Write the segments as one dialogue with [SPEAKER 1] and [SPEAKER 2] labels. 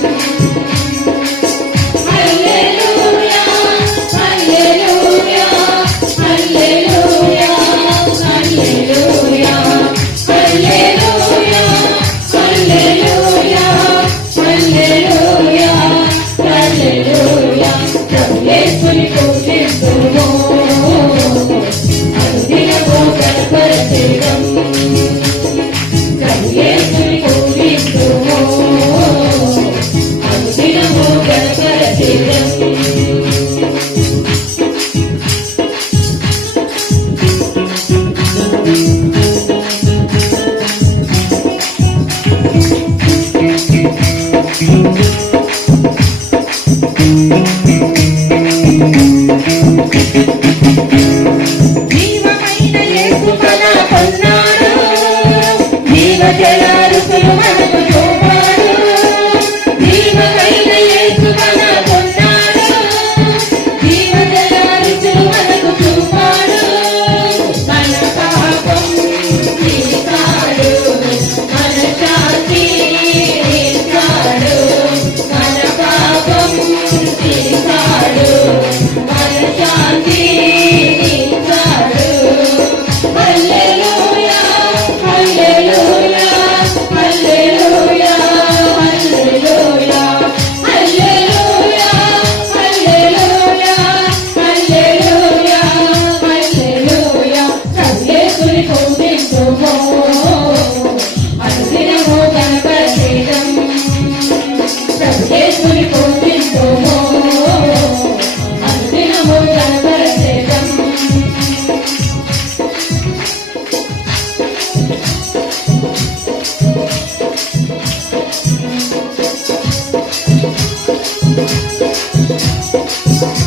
[SPEAKER 1] Gracias. Thank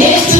[SPEAKER 1] Вместе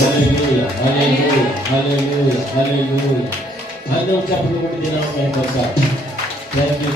[SPEAKER 2] Hallelujah, hallelujah, hallelujah, hallelujah. Hallelujah, Thank you.